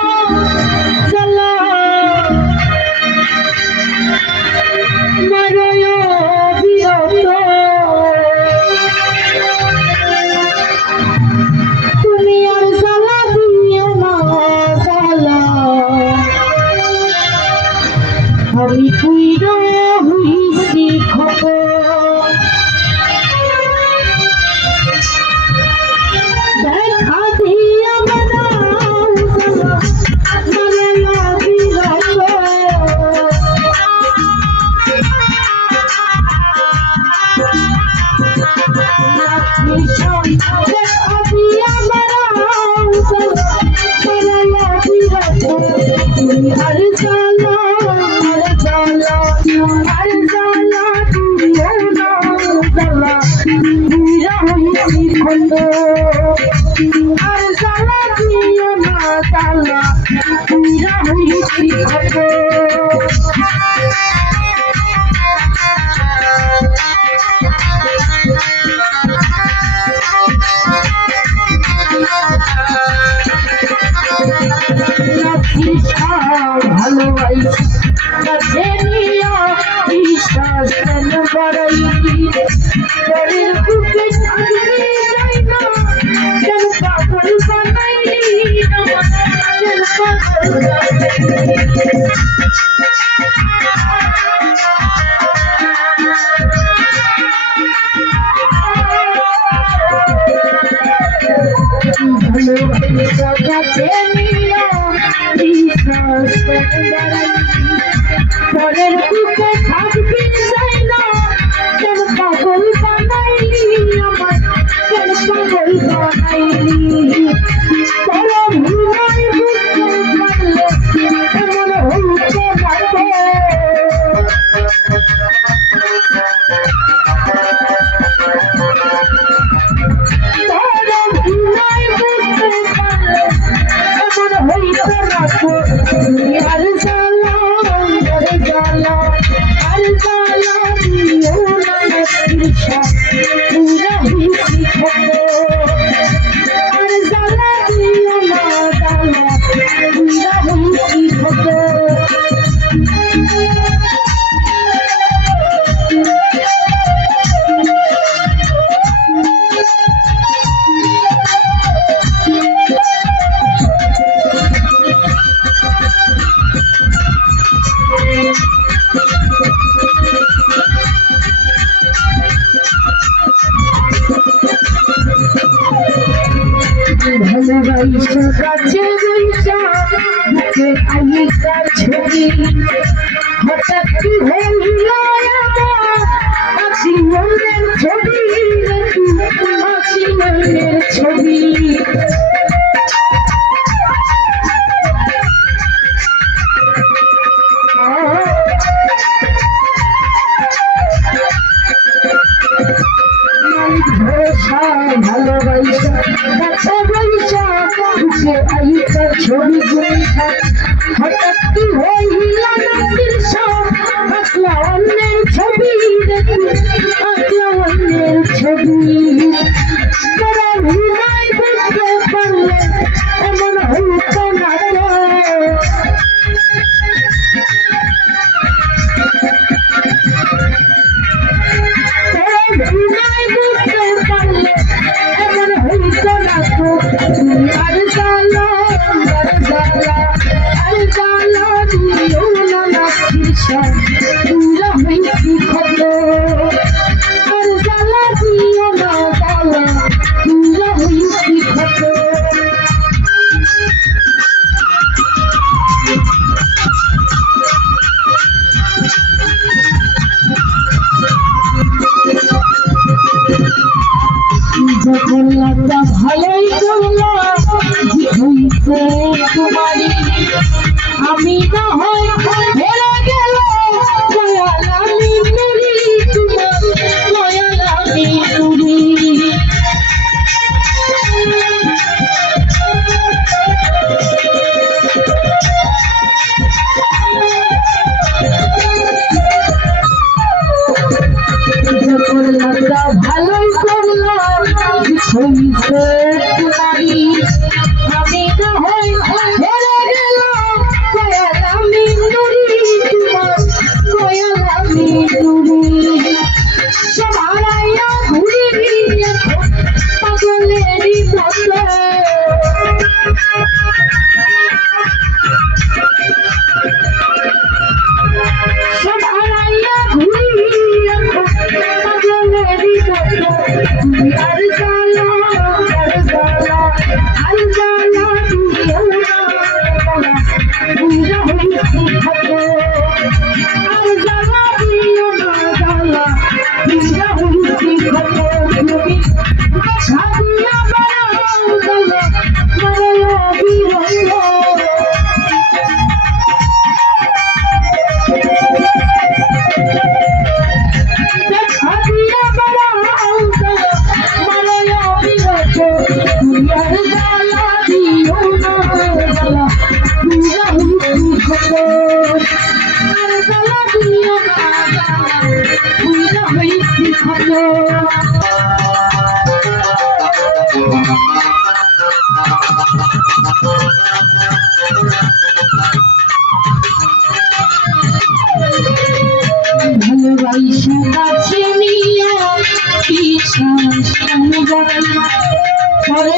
Oh! আল্লাহ পরের বুকে থাকবে কাছে বুকে আলিকার ছবি হঠাৎ কি হইল মনের ছবি মাছি মনের ছবি Thank you. নাই ভরসা ভালোবাসা কাছে বৈশা কাছে আইসা ছবি বৈশা হঠাৎ কি হইল থাকলা অন্যের ছবি দেখি থাকলা অন্যের ছবি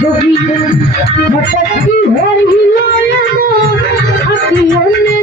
ছবি হঠাৎ কি হইল আকি অন্যের